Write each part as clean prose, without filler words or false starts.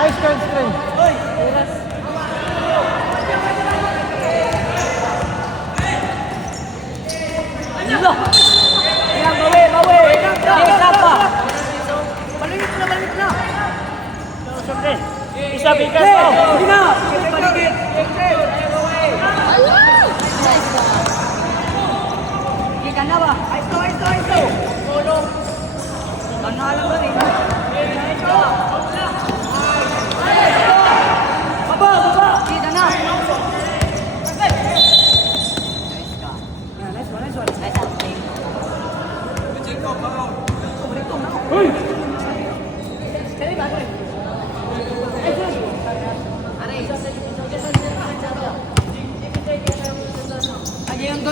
Ay, screen. Bawi. Apa? Balik na. Isa bigas mo. Balik. Ikan na ba? Ito. Tulong. Ano alam ba rin? Baba. Kita na. Nice one. Uy!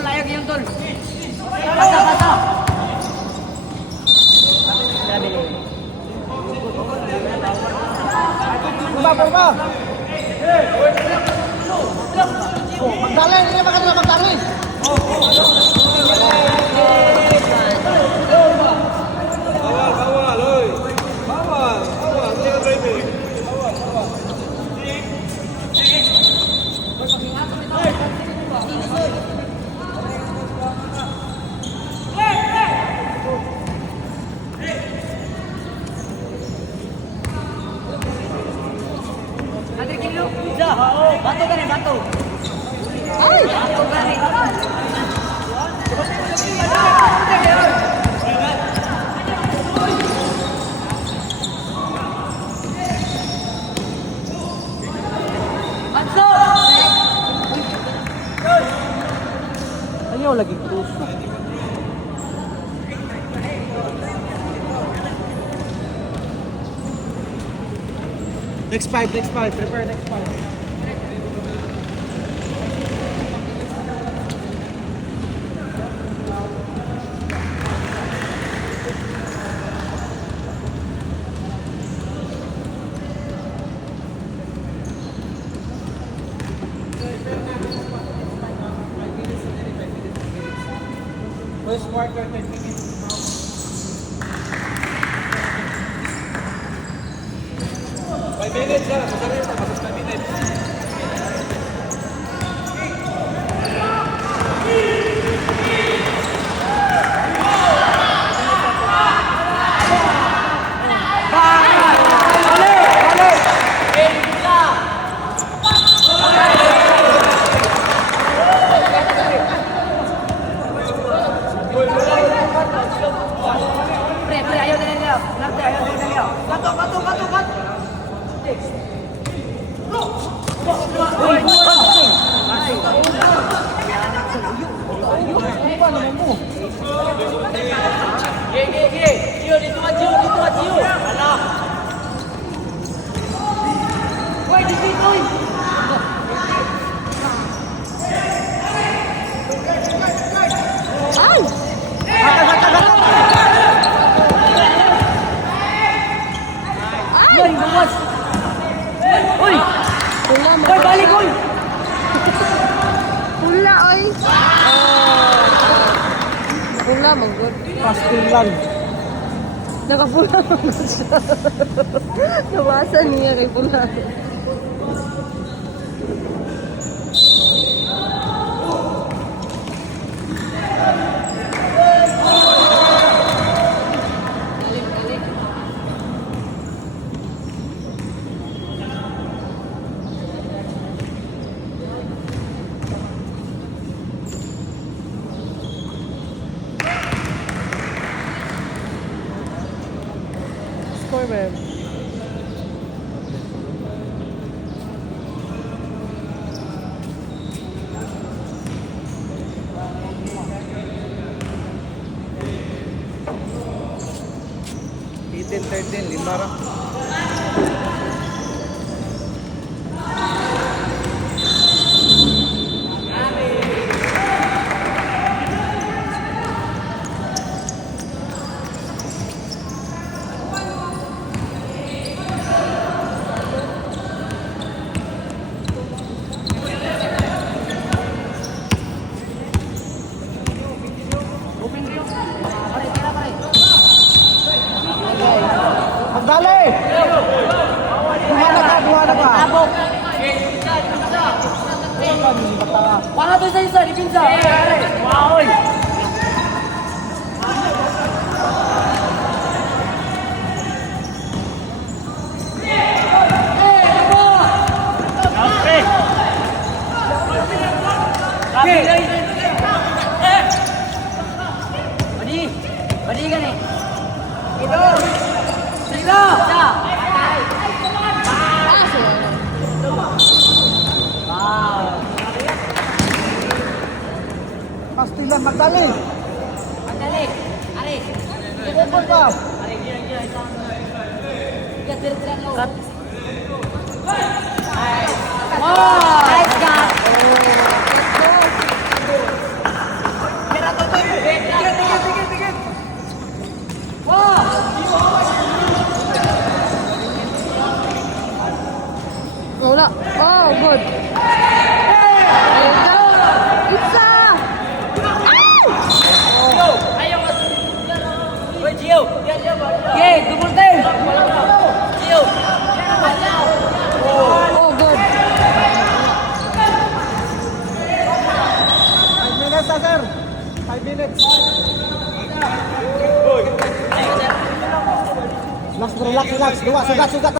Ayaw yung tol. Bata. Purba. Magdalay, hindi ba kanila magdalay? Bawal, oy. Bawal. Hindi ka driving. Bato. Ay! Bato gani. Ayaw lagi puso. Next five. Prepare next five. First quarter, 10 minutes. Five minutes lang. Masarap na. Masarap na minutes. Balik, oy! Pula, oy! Pula, magod. Pastilan. Nakapula, magod siya. Nawasan niya kay pula. Score, babe. Itin, 13, 5 ra. Magdali! isa, dipinsa. Wow! Badi kan ni? Itu. Sila. Dah. Ah, sila na. Wow. Pastilan magdali. Magdali. Aris. Tembok ka. Dia terang lo. Wow. Nice shot. Kira tutup. Tiga. Wow. Wala. Oh, good. Isa! Oi, Gio. Okay, double time. Gio. Oh, good. 5 minutes, sir. 5 minutes. Relax, bro. Relax. Dua, sugat.